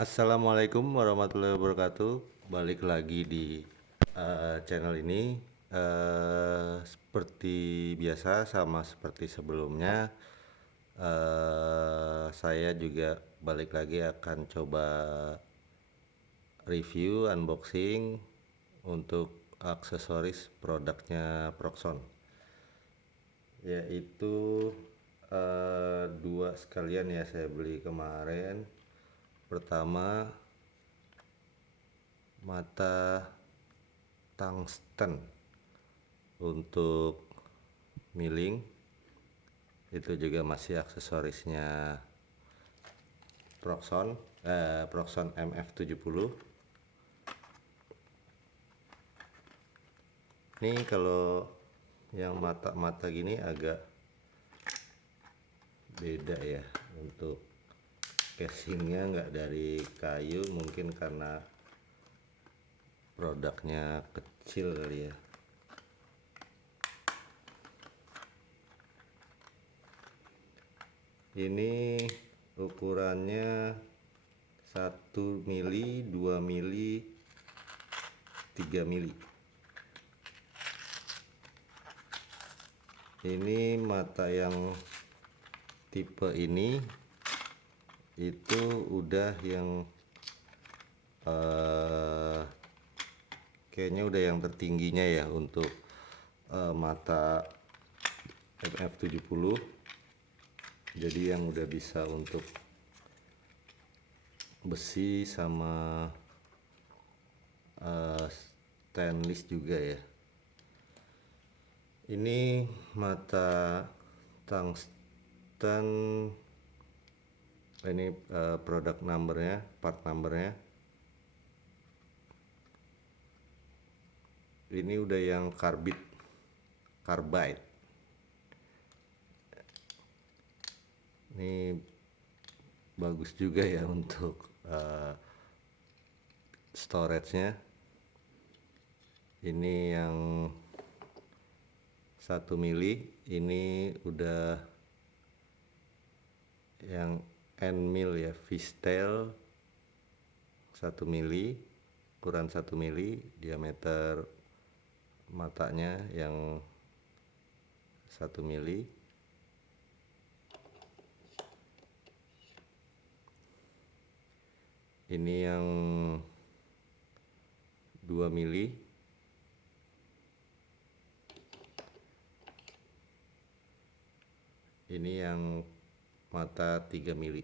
Assalamualaikum warahmatullahi wabarakatuh. Balik lagi di channel ini. Seperti biasa, sama seperti sebelumnya, saya juga balik lagi akan coba review unboxing untuk aksesoris produknya Proxon, yaitu dua sekalian ya, saya beli kemarin. Pertama, mata tungsten untuk milling, itu juga masih aksesorisnya Proxon MF70. Ini kalau yang mata gini agak beda ya, untuk casingnya nggak dari kayu, mungkin karena produknya kecil kali ya. Ini ukurannya 1 mili, 2 mili, 3 mili. Ini mata yang tipe ini itu udah yang kayaknya udah yang tertingginya ya untuk mata MF70. Jadi yang udah bisa untuk besi sama stainless juga ya. Ini mata tungsten, ini produk numbernya, part numbernya. Ini udah yang carbide. Ini bagus juga ya untuk storage-nya. Ini yang 1 mili, ini udah yang N-mil ya, fishtail 1 mili, ukuran 1 mili, diameter matanya yang 1 mili. Ini yang 2 mili. Ini yang mata 3 mili.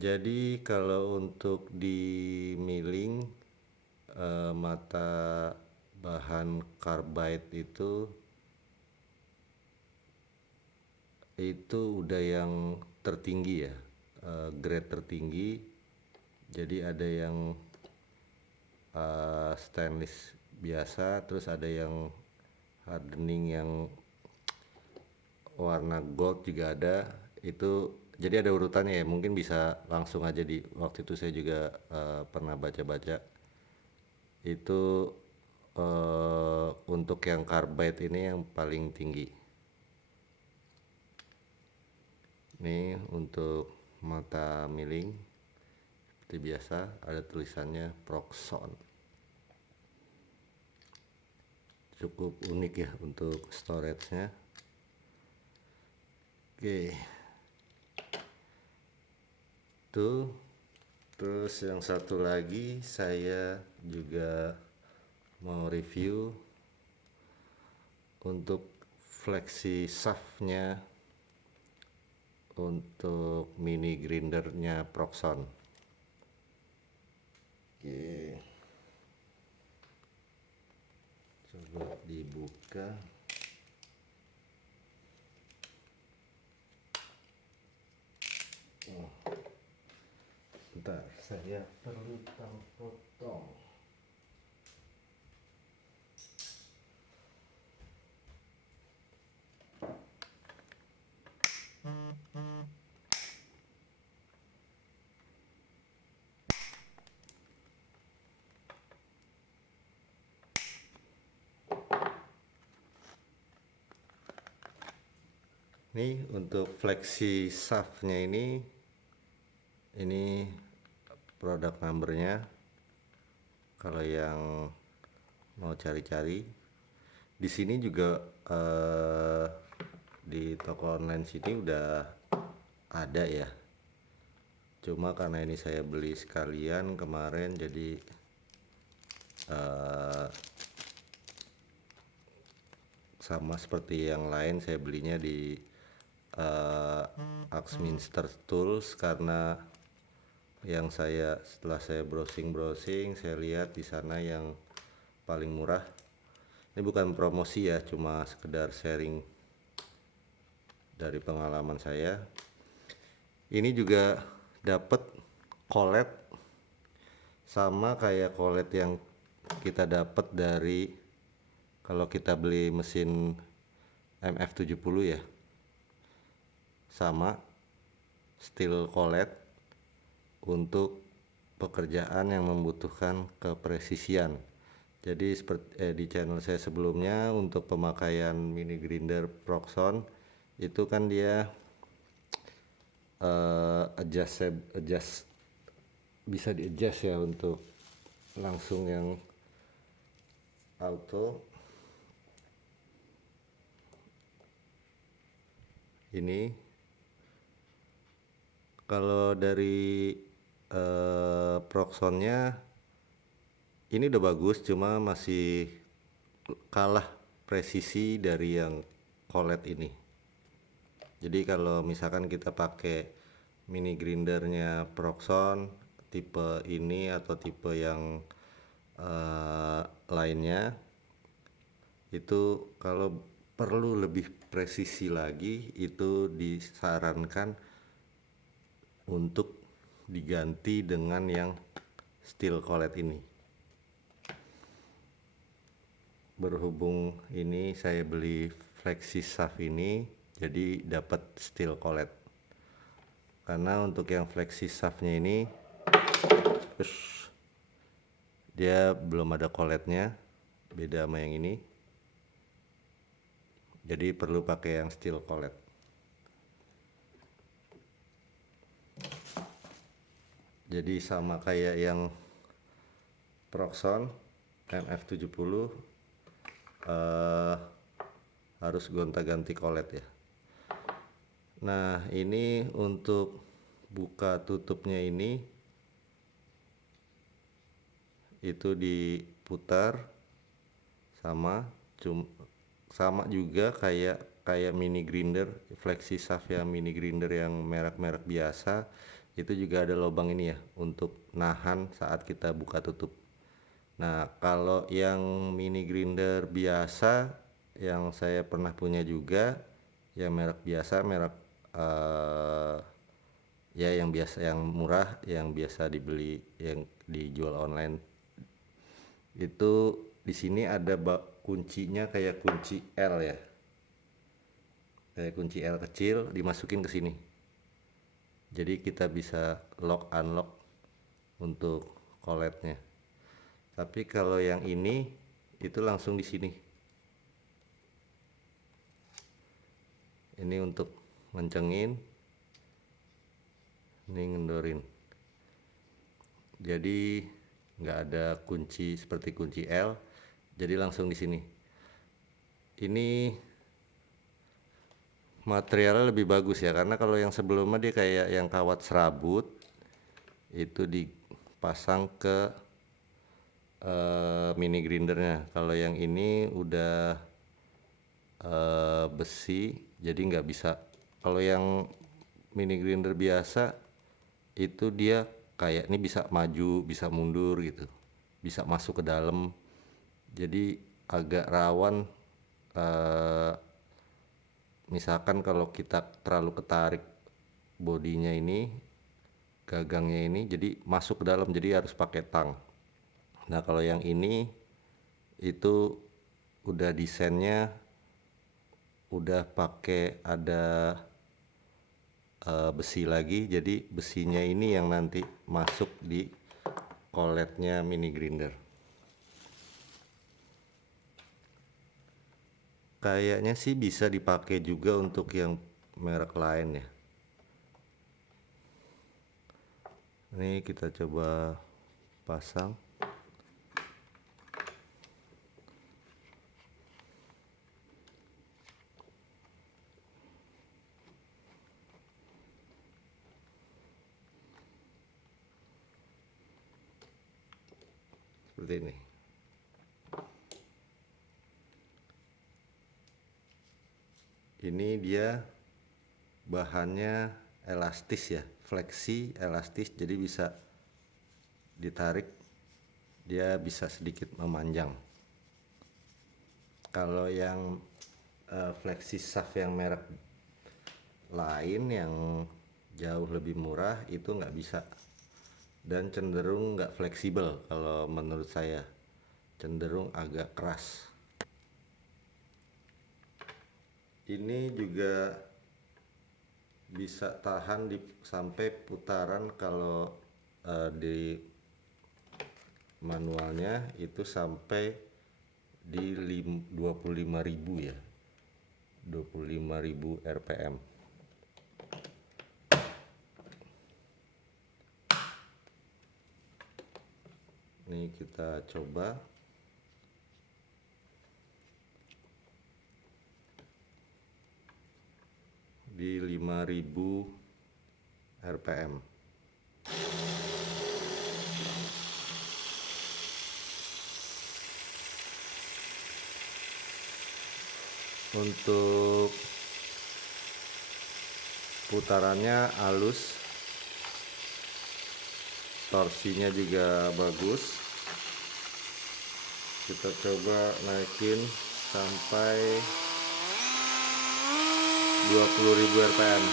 Jadi kalau untuk di milling mata bahan carbide itu udah yang tertinggi ya, grade tertinggi. Jadi ada yang stainless biasa, terus ada yang hardening yang warna gold juga ada. Itu jadi ada urutannya ya, mungkin bisa langsung aja di waktu itu saya juga pernah baca-baca itu untuk yang carbide ini yang paling tinggi. Ini untuk mata milling seperti biasa, ada tulisannya Proxon. Cukup unik ya untuk storage-nya. Oke, tuh. Terus yang satu lagi saya juga mau review untuk flexi shaftnya untuk mini grindernya Proxon. Oke, coba dibuka. Bentar, saya perlu potong. Nih untuk flexi shaftnya ini Ini produk numbernya kalau yang mau cari-cari. Di sini juga di toko online sini udah ada ya. Cuma karena ini saya beli sekalian kemarin, jadi sama seperti yang lain saya belinya di Axminster Tools, karena yang setelah saya browsing saya lihat di sana yang paling murah. Ini bukan promosi ya, cuma sekedar sharing dari pengalaman saya. Ini juga dapat collet sama kayak collet yang kita dapat dari kalau kita beli mesin MF70 ya. Sama steel collet untuk pekerjaan yang membutuhkan kepresisian. Jadi seperti di channel saya sebelumnya untuk pemakaian mini grinder Proxxon itu kan dia adjust bisa di adjust ya untuk langsung yang auto. Ini kalau dari Proxxonnya ini udah bagus, cuma masih kalah presisi dari yang collet ini. Jadi kalau misalkan kita pakai mini grindernya Proxxon tipe ini atau tipe yang lainnya, itu kalau perlu lebih presisi lagi itu disarankan untuk diganti dengan yang steel collet ini. Berhubung ini saya beli flexi shaft ini, jadi dapat steel collet. Karena untuk yang flexi shaftnya ini dia belum ada colletnya, beda sama yang ini. Jadi perlu pakai yang steel collet. Jadi sama kayak yang Proxxon MF70 harus gonta-ganti collet ya. Nah, ini untuk buka tutupnya ini itu diputar sama juga kayak mini grinder flexi shaft yang mini grinder yang merek-merek biasa. Itu juga ada lubang ini ya untuk nahan saat kita buka tutup. Nah, kalau yang mini grinder biasa yang saya pernah punya juga, yang merek biasa, merek ya yang biasa, yang murah, yang biasa dibeli, yang dijual online. Itu di sini ada kuncinya kayak kunci L ya. Kayak kunci L kecil dimasukin ke sini. Jadi kita bisa lock unlock untuk colletnya. Tapi kalau yang ini itu langsung di sini. Ini untuk ngencengin, ini ngendorin. Jadi nggak ada kunci seperti kunci L, jadi langsung di sini. Ini materialnya lebih bagus ya, karena kalau yang sebelumnya dia kayak yang kawat serabut itu dipasang ke mini grindernya. Kalau yang ini udah besi, jadi nggak bisa. Kalau yang mini grinder biasa itu dia kayak ini bisa maju, bisa mundur gitu, bisa masuk ke dalam. Jadi agak rawan misalkan kalau kita terlalu ketarik bodinya ini, gagangnya ini, jadi masuk ke dalam, jadi harus pakai tang. Nah, kalau yang ini itu udah desainnya udah pakai ada besi lagi, jadi besinya ini yang nanti masuk di colletnya mini grinder. Kayaknya sih bisa dipakai juga untuk yang merek lain ya. Ini kita coba pasang. Seperti ini. Ini dia bahannya elastis ya, fleksi elastis, jadi bisa ditarik, dia bisa sedikit memanjang. Kalau yang fleksi shaft yang merek lain yang jauh lebih murah itu nggak bisa, dan cenderung nggak fleksibel. Kalau menurut saya cenderung agak keras. Ini juga bisa tahan sampai putaran. Kalau di manualnya itu sampai di 25.000 ya, 25.000 rpm. Ini kita coba. Di 5.000 rpm. Untuk putarannya halus, torsinya juga bagus. Kita coba naikin sampai 20.000 rpm.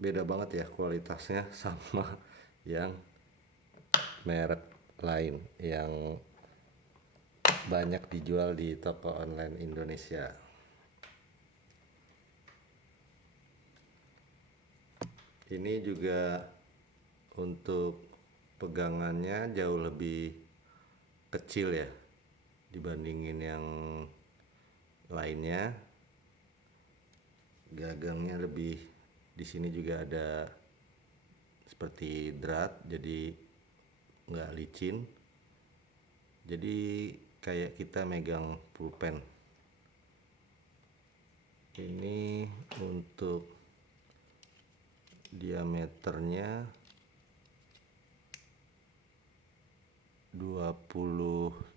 Beda banget ya kualitasnya sama yang merek lain yang banyak dijual di toko online Indonesia. Ini juga untuk pegangannya jauh lebih kecil ya dibandingin yang lainnya. Gagangnya lebih, di sini juga ada seperti drat, jadi nggak licin. Jadi kayak kita megang pulpen. Ini untuk diameternya 25,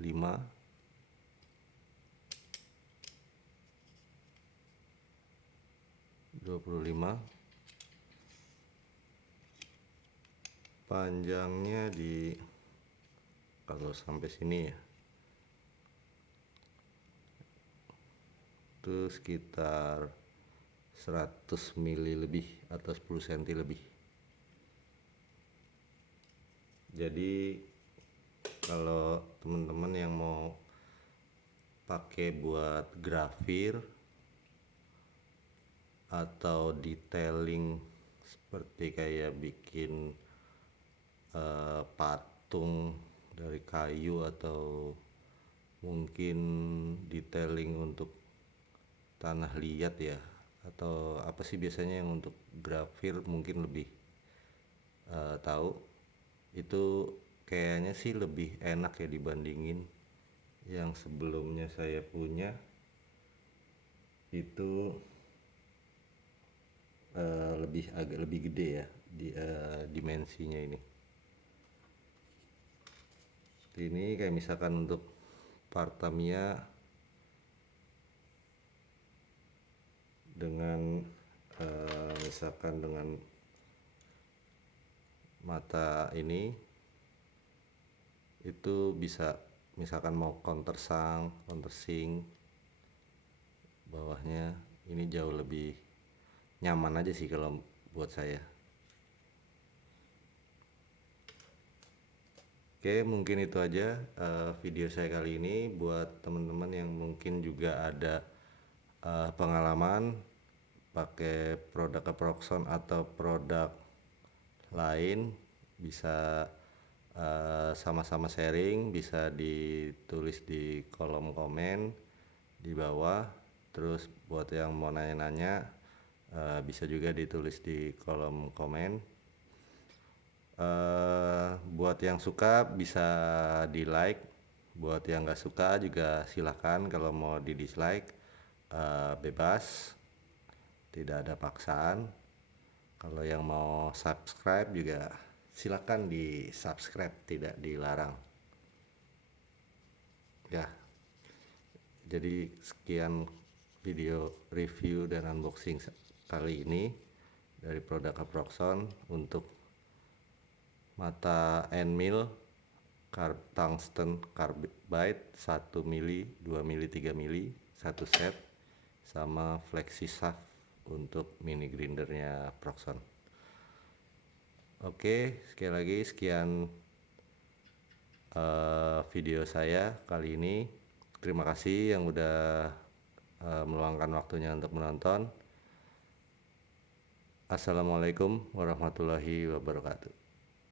panjangnya di, kalau sampai sini ya, itu sekitar 100 mili lebih atau 10 cm lebih. Jadi kalau teman-teman yang mau pakai buat grafir atau detailing seperti kayak bikin patung dari kayu, atau mungkin detailing untuk tanah liat ya, atau apa sih biasanya yang untuk grafir mungkin lebih tahu. Itu kayaknya sih lebih enak ya dibandingin yang sebelumnya saya punya. Itu agak lebih gede ya dimensinya ini. Ini kayak misalkan untuk part Tamiya dengan misalkan dengan mata ini, itu bisa misalkan mau countersunk, countersink, bawahnya ini jauh lebih nyaman aja sih kalau buat saya. Oke, mungkin itu aja video saya kali ini. Buat teman-teman yang mungkin juga ada pengalaman pakai produk Aproxon atau produk lain bisa sama-sama sharing, bisa ditulis di kolom komen di bawah. Terus buat yang mau nanya-nanya bisa juga ditulis di kolom komen. Buat yang suka bisa di like, buat yang nggak suka juga silakan. Kalau mau di dislike bebas, tidak ada paksaan. Kalau yang mau subscribe juga silakan di subscribe, tidak dilarang ya. Jadi sekian video review dan unboxing kali ini dari produk Aproxon untuk mata end mill tungsten carbide 1 mili, 2 mili, 3 mili, satu set, sama flexi shaft untuk mini grindernya Proxon. Oke, sekali lagi sekian video saya kali ini. Terima kasih yang udah meluangkan waktunya untuk menonton. Assalamualaikum warahmatullahi wabarakatuh.